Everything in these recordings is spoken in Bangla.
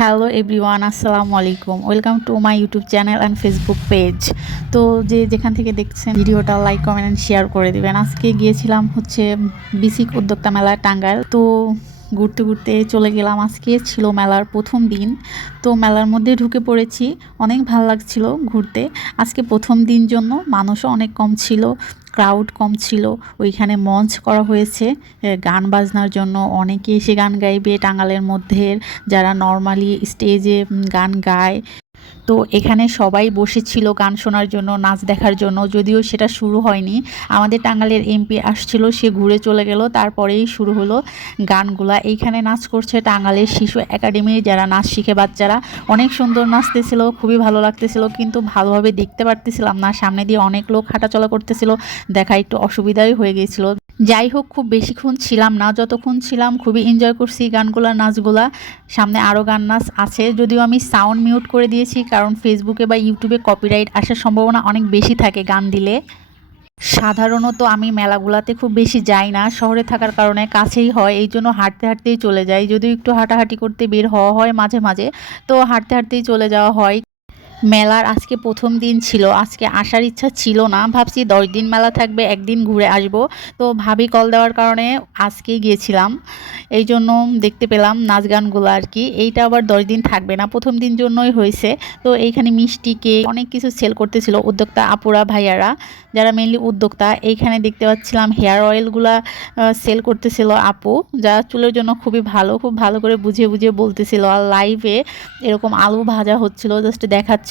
হ্যালো এভরিওয়ান, আসসালামু আলাইকুম। Welcome to my YouTube channel and Facebook page. তো যেখান থেকে দেখছেন ভিডিওটা লাইক কমেন্ট অ্যান্ড শেয়ার করে দিবেন। আজকে গিয়েছিলাম হচ্ছে বিসিক উদ্যোক্তা মেলা টাঙ্গাইল। তো ঘুরতে ঘুরতে চলে গেলাম। আজকে ছিল মেলার প্রথম দিন। তো মেলার মধ্যে ঢুকে পড়েছি। অনেক ভালো লাগছিল ঘুরতে। আজকে প্রথম দিন জন্য মানুষও অনেক কম ছিল, ক্রাউড কম ছিল। ওইখানে মঞ্চ করা হয়েছে গান বাজনার জন্য। অনেকে এসে গান গাইবে টাঙ্গালের মধ্যে, যারা নর্মালি স্টেজে গান গায়। তো এখানে সবাই বসেছিল গান শোনার জন্য, নাচ দেখার জন্য। যদিও সেটা শুরু হয়নি, আমাদের টাঙ্গাইলের এমপি আসছিল, সে ঘুরে চলে গেল, তারপরেই শুরু হলো গানগুলা। এইখানে নাচ করছে টাঙ্গাইলের শিশু একাডেমির যারা নাচ শিখে বাচ্চারা। অনেক সুন্দর নাচতেছিল, খুবই ভালো লাগতেছিল, কিন্তু ভালোভাবে দেখতে পারতেছিলাম না। সামনে দিয়ে অনেক লোক হাঁটাচলা করতেছিল, দেখা একটু অসুবিধাই হয়ে গিয়েছিল। যাই হোক, খুব বেশিক্ষণ ছিলাম না, যতক্ষণ ছিলাম খুবই এনজয় করছি গানগুলা, নাচগুলা। সামনে আরও গান নাচ আছে, যদিও আমি সাউন্ড মিউট করে দিয়েছি, কারণ ফেসবুকে বা ইউটিউবে কপিরাইট আসার সম্ভাবনা অনেক বেশি থাকে গান দিলে। সাধারণত আমি মেলাগুলাতে খুব বেশি যাই না, শহরে থাকার কারণে কাছেই হয়, এই জন্য হাঁটতে হাঁটতেই চলে যাই। যদিও একটু হাঁটাহাঁটি করতে বের হওয়া হয় মাঝে মাঝে, তো হাঁটতে হাঁটতেই চলে যাওয়া হয়। মেলার আজকে প্রথম দিন ছিল, আজকে আসার ইচ্ছা ছিল না, ভাবছি 10 দিন মেলা থাকবে, একদিন ঘুরে আসব। তো ভাবি কল দেওয়ার কারণে আজকেই গিয়েছিলাম। এই জন্য দেখতে পেলাম নাচ গানগুলো আর কি। এইটা আবার 10 দিন থাকবে না, প্রথম দিন জন্যই হয়েছে। তো এইখানে মিষ্টি কেক অনেক কিছু সেল করতেছিল উদ্যোক্তা আপুরা ভাইয়ারা, যারা মেনলি উদ্যোক্তা। এইখানে দেখতে পাচ্ছিলাম হেয়ার অয়েলগুলা সেল করতেছিল আপু, যা চুলের জন্য খুবই ভালো, খুব ভালো করে বুঝিয়ে বুঝিয়ে বলতেছিল। আর লাইভে এরকম আলু ভাজা হচ্ছিল, জাস্ট দেখাচ্ছিল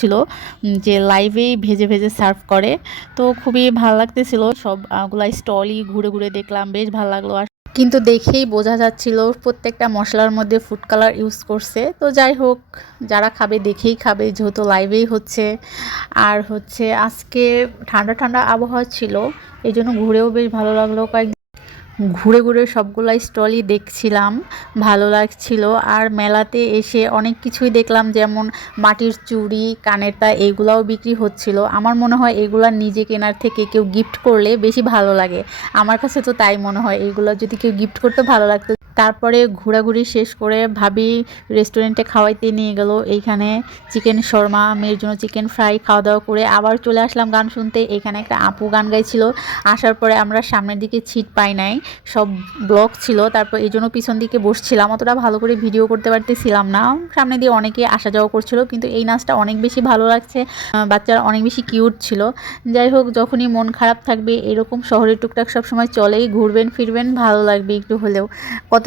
যে লাইভেই ভেজে ভেজে সার্ভ করে। তো খুবই ভালো লাগতেছিল, সবগুলা স্টলই ঘুরে ঘুরে দেখলাম, বেশ ভালো লাগলো। আর কিন্তু দেখেই বোঝা যাচ্ছিল প্রত্যেকটা মশলার মধ্যে ফুড কালার ইউজ করছে। তো যাই হোক, যারা খাবে দেখেই খাবে, যেহেতু লাইভেই হচ্ছে। আর হচ্ছে আজকে ঠান্ডা ঠান্ডা আবহাওয়া ছিল, এই জন্য ঘুরেও বেশ ভালো লাগলো। ঘুরে ঘুরে সবগুলা স্টলই দেখছিলাম, ভালো লাগছিল। আর মেলাতে এসে অনেক কিছুই দেখলাম, যেমন মাটির চুড়ি, কানের তা, এইগুলাও বিক্রি হচ্ছিল। আমার মনে হয় এগুলা নিজে কেনার থেকে কেউ গিফট করলে বেশি ভালো লাগে। আমার কাছে তো তাই মনে হয়, এগুলো যদি কেউ গিফট করতে ভালো লাগতো। তারপরে ঘোরাঘুরি শেষ করে ভাবি রেস্টুরেন্টে খাওয়াইতে নিয়ে গেল। এইখানে চিকেন শর্মা, মেয়ের জন্য চিকেন ফ্রাই, খাওয়া দাওয়া করে আবার চলে আসলাম গান শুনতে। এখানে একটা আপু গান গাইছিল। আসার পরে আমরা সামনের দিকে সিট পাই নাই, সব ব্লক ছিল, তারপর এই জন্য পিছন দিকে বসছিলাম, অতটা ভালো করে ভিডিও করতে পারতেছিলাম না। সামনে দিয়ে অনেকে আসা যাওয়া করছিল, কিন্তু এই নাচটা অনেক বেশি ভালো লাগছে, বাচ্চারা অনেক বেশি কিউট ছিল। যাই হোক, যখনই মন খারাপ থাকবে এরকম শহরে টুকটাক সব সময় চলেই, ঘুরবেন ফিরবেন, ভালো লাগবে একটু হলেও।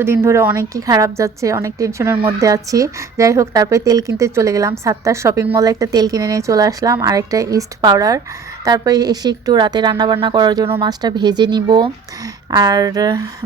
কতদিন ধরে অনেকই খারাপ যাচ্ছে, অনেক টেনশনের মধ্যে আছি। যাই হোক, তারপরে তেল কিনতে চলে গেলাম, 7টার শপিং মলে একটা তেল কিনে নিয়ে চলে আসলাম, আর একটা ইস্ট পাউডার। তারপরে এসে একটু রাতে রান্নাবান্না করার জন্য মাছটা ভেজে নিব। আর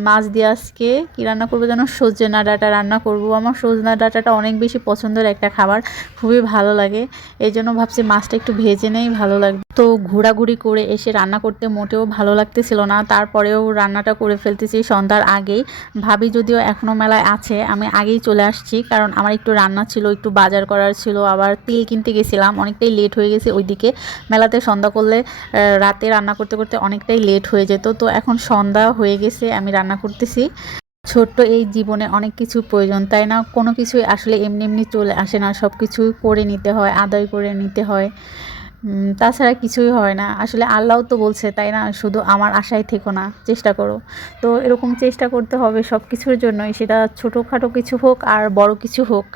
মাছ দিয়ে আজকে কী রান্না করবো যেন, সজনা ডাঁটা রান্না করব। আমার সজনা ডাঁটাটা অনেক বেশি পছন্দের একটা খাবার, খুবই ভালো লাগে। এই জন্য ভাবছি মাছটা একটু ভেজে নেই, ভালো লাগবে। তো ঘোরাঘুরি করে এসে রান্না করতে মোটেও ভালো লাগতেছিল না, তারপরেও রান্নাটা করে ফেলতেছি সন্ধ্যার আগেই। ভাবি যদিও এখনও মেলায় আছে, আমি আগেই চলে আসছি, কারণ আমার একটু রান্না ছিল, একটু বাজার করার ছিল, আবার তেল কিনতে গেছিলাম, অনেকটাই লেট হয়ে গেছে ওইদিকে। মেলাতে সন্ধ্যা করলে রাতে রান্না করতে করতে অনেকটাই লেট হয়ে যেত। তো এখন সন্ধ্যা হয়ে গেছে, আমি রান্না করতেছি। ছোট্ট এই জীবনে অনেক কিছু প্রয়োজন, তাই না? কোনো কিছুই আসলে এমনি এমনি চলে আসে না, সব কিছুই করে নিতে হয়, আদায় করে নিতে হয়। তাছাড়া কিছুই হয় না আসলে। আল্লাহও তো বলছে, তাই না, শুধু আমার আশায় থেকো না, চেষ্টা করো। তো এরকম চেষ্টা করতে হবে সব কিছুর জন্যই, সেটা ছোটোখাটো কিছু হোক আর বড় কিছু হোক।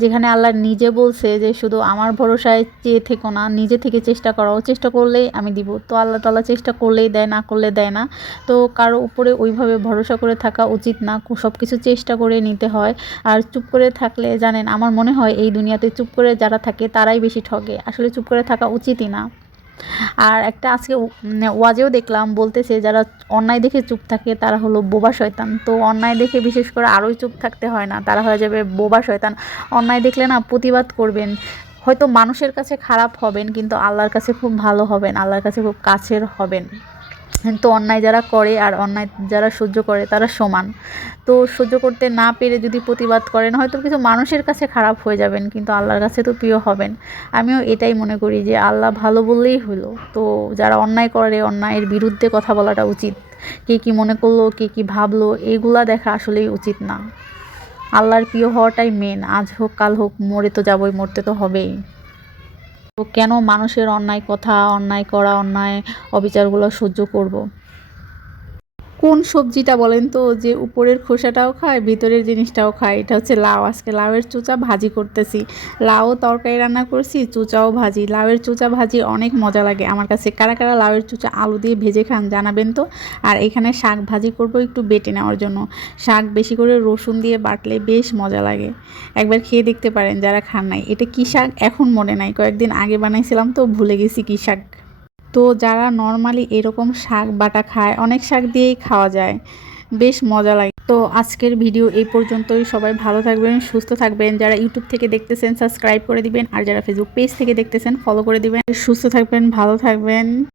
যেখানে আল্লাহ নিজে বলছে যে শুধু আমার ভরসায় চেয়ে থেকো না, নিজে থেকে চেষ্টা করো, চেষ্টা করলেই আমি দিব। তো আল্লাহ তাআলা চেষ্টা করলেই দেয়, না করলে দেয় না। তো কারো উপরে ওইভাবে ভরসা করে থাকা উচিত না, সব কিছু চেষ্টা করে নিতে হয়। আর চুপ করে থাকলে, জানেন, আমার মনে হয় এই দুনিয়াতে চুপ করে যারা থাকে তারাই বেশি ঠকে, আসলে চুপ করে থাকা উচিতই না। আর একটা আজকে ওয়াজেও দেখলাম, বলতেছে যারা অন্যায় দেখে চুপ থাকে তারা হলো বোবা শয়তান। তো অন্যায় দেখে বিশেষ করে আরোই চুপ থাকতে হয় না, তারা হয়ে যাবে বোবা শয়তান। অন্যায় দেখলে না প্রতিবাদ করবেন, হয়তো মানুষের কাছে খারাপ হবেন, কিন্তু আল্লাহর কাছে খুব ভালো হবেন, আল্লাহর কাছে খুব কাছের হবেন। তো অন্যায় যারা করে আর অন্যায় যারা সহ্য করে তারা সমান। তো সহ্য করতে না পেরে যদি প্রতিবাদ করেন, হয়তো কিছু মানুষের কাছে খারাপ হয়ে যাবেন, কিন্তু আল্লাহর কাছে তো প্রিয় হবেন। আমিও এটাই মনে করি যে আল্লাহ ভালো বললেই হলো। তো যারা অন্যায় করে, অন্যায়ের বিরুদ্ধে কথা বলাটা উচিত। কে কী মনে করলো, কে কী ভাবলো, এগুলা দেখা আসলেই উচিত না। আল্লাহর প্রিয় হওয়াটাই মেন। আজ হোক কাল হোক মরে তো যাবই, মরতে তো হবেই। তো কেন মানুষের অন্যায় কথা, অন্যায় করা, অন্যায় অবিচারগুলো সহ্য করব। কোন সবজিটা বলেন তো যে উপরের খোসাটাও খায় ভিতরের জিনিসটাও খায়? এটা হচ্ছে লাউ। আজকে লাউয়ের চোচা ভাজি করতেছি। লাউ তরকারি রান্না করছি, চোচাও ভাজি। লাউয়ের চোচা ভাজি অনেক মজা লাগে আমার কাছে। কারা কারা লাউয়ের চোচা আলু দিয়ে ভেজে খান জানাবেন তো। আর এখানে শাক ভাজি করব একটু বেটে নেওয়ার জন্য। শাক বেশি করে রসুন দিয়ে বাটলে বেশ মজা লাগে। একবার খেয়ে দেখতে পারেন যারা খান নাই। এটা কী শাক এখন মনে নাই, কয়েকদিন আগে বানাইছিলাম তো ভুলে গেছি কী শাক। তো যারা নর্মালি এরকম শাক বাটা খায়, অনেক শাক দিয়েই খাওয়া যায়, বেশ মজা লাগে। তো আজকের ভিডিও এই পর্যন্তই। সবাই ভালো থাকবেন, সুস্থ থাকবেন। যারা ইউটিউব থেকে দেখতেছেন সাবস্ক্রাইব করে দিবেন, আর যারা ফেসবুক পেজ থেকে দেখতেছেন ফলো করে দিবেন। সুস্থ থাকবেন, ভালো থাকবেন।